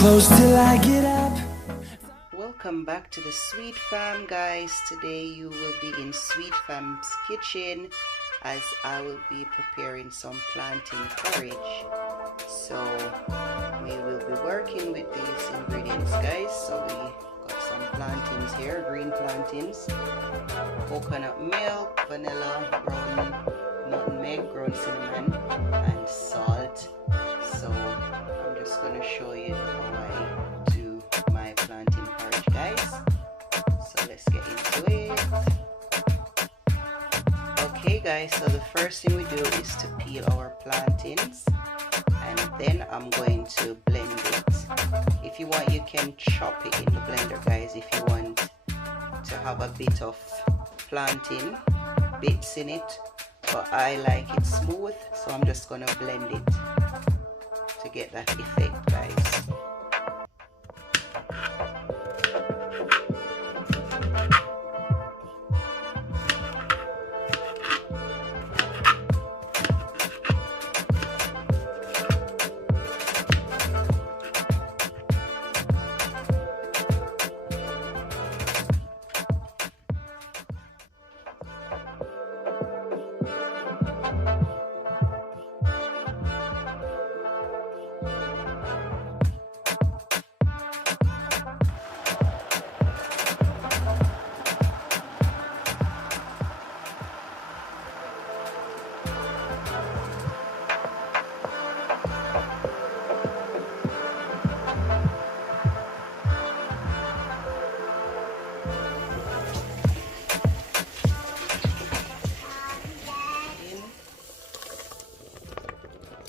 close till I get up. Welcome back to the Sweet Fam, guys. Today you will be in Sweet Fam's kitchen as I will be preparing some plantain porridge. So we will be working with these ingredients, guys. So we got some plantains here, green plantains, coconut milk, vanilla, ground nutmeg, ground cinnamon, and salt. So I'm just gonna show you how I do my plantain porridge, guys. So let's get into it. Okay guys, so the first thing we do is to peel our plantains, and then I'm going to blend it. If you want, you can chop it in the blender, guys, if you want to have a bit of plantain bits in it, but I like it smooth, so I'm just gonna blend it to get that effect, guys.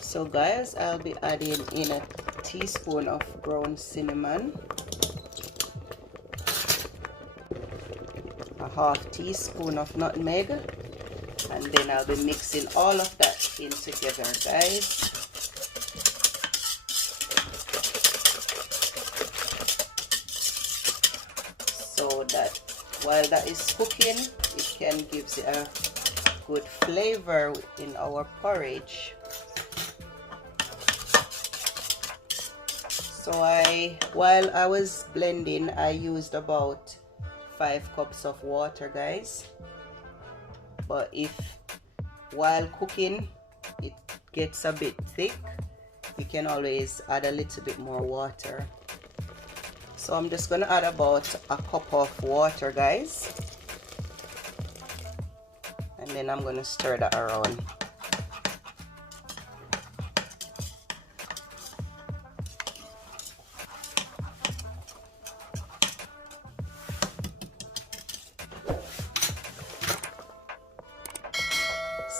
So guys, I'll be adding in a teaspoon of ground cinnamon, a half teaspoon of nutmeg, and then I'll be mixing all of that in together, guys. So that while that is cooking, it can give it a good flavor in our porridge. So while I was blending, I used about 5 cups of water, guys. But if while cooking it gets a bit thick, you can always add a little bit more water. So I'm just gonna add about a cup of water, guys, and then I'm gonna stir that around.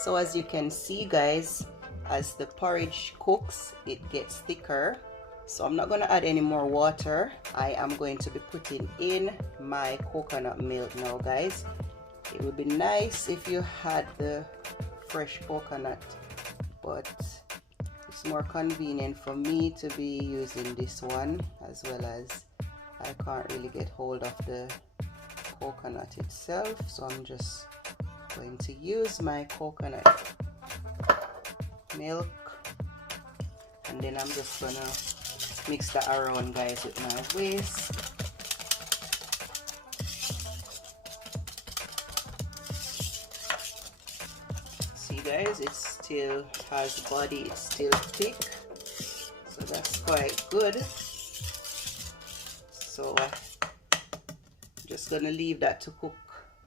So as you can see, guys, as the porridge cooks, it gets thicker. So I'm not going to add any more water. I am going to be putting in my coconut milk now, guys. It would be nice if you had the fresh coconut, but it's more convenient for me to be using this one, as well as I can't really get hold of the coconut itself, so I'm just going to use my coconut milk, and then I'm just gonna mix that around, guys, with my whisk. See, guys, it still has body, it's still thick, so that's quite good. So I'm just gonna leave that to cook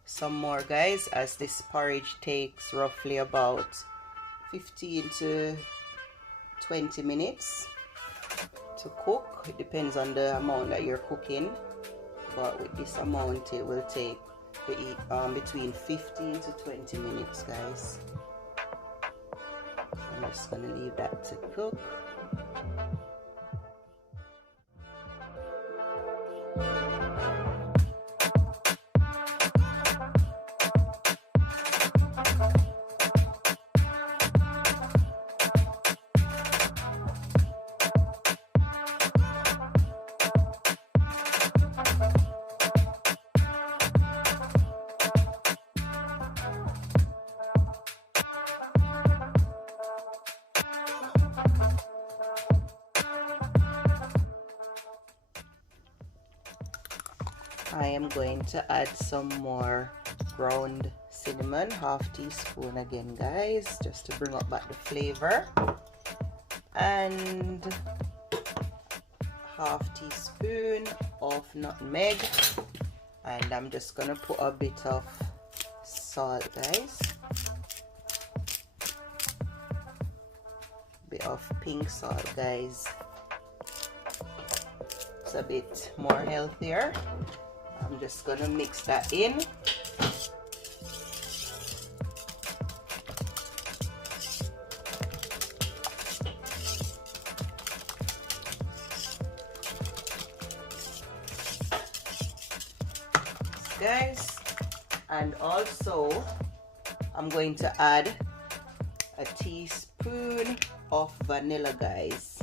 some more, guys, as this porridge takes roughly about 15 to 20 minutes to cook. It depends on the amount that you're cooking, but with this amount it will take between 15 to 20 minutes, guys. I'm just gonna leave that to cook. I am going to add some more ground cinnamon, half teaspoon again, guys, just to bring up back the flavor, and half teaspoon of nutmeg, and I'm just gonna put a bit of salt, guys, bit of pink salt, guys. It's a bit more healthier. I'm just gonna mix that in. Guys, and also I'm going to add a teaspoon of vanilla, guys.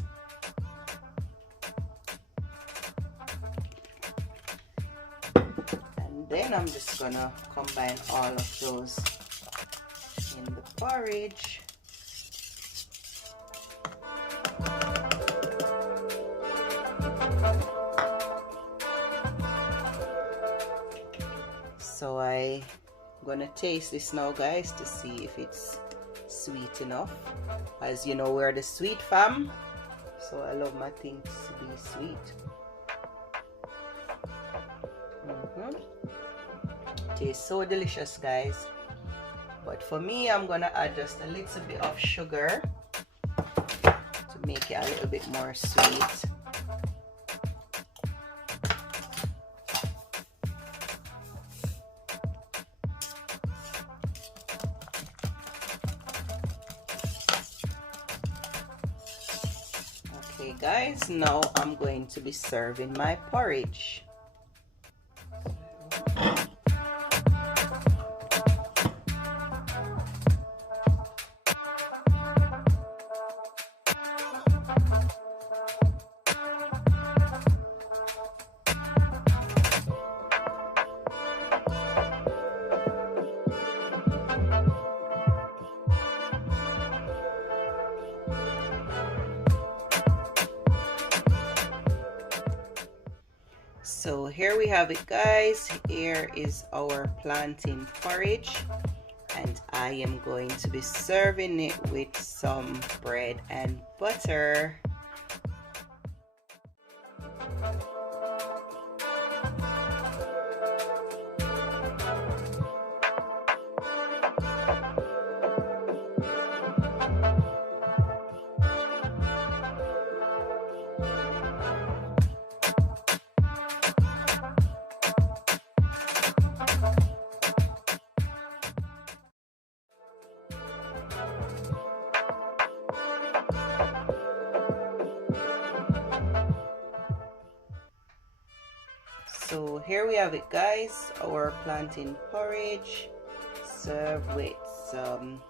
And then I'm just gonna combine all of those in the porridge. So I'm gonna taste this now, guys, to see if it's sweet enough. As you know, we're the sweet fam, so I love my things to be sweet. Tastes so delicious, guys. But for me, I'm gonna add just a little bit of sugar to make it a little bit more sweet. Okay guys, now I'm going to be serving my porridge. So here we have it, guys. Here is our plantain porridge, and I am going to be serving it with some bread and butter. So here we have it, guys, our plantain porridge served with some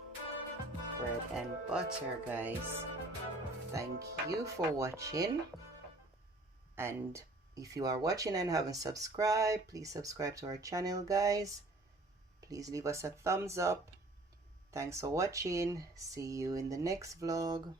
bread and butter, guys. Thank you for watching, and if you are watching and haven't subscribed, please subscribe to our channel, guys. Please leave us a thumbs up. Thanks for watching. See you in the next vlog.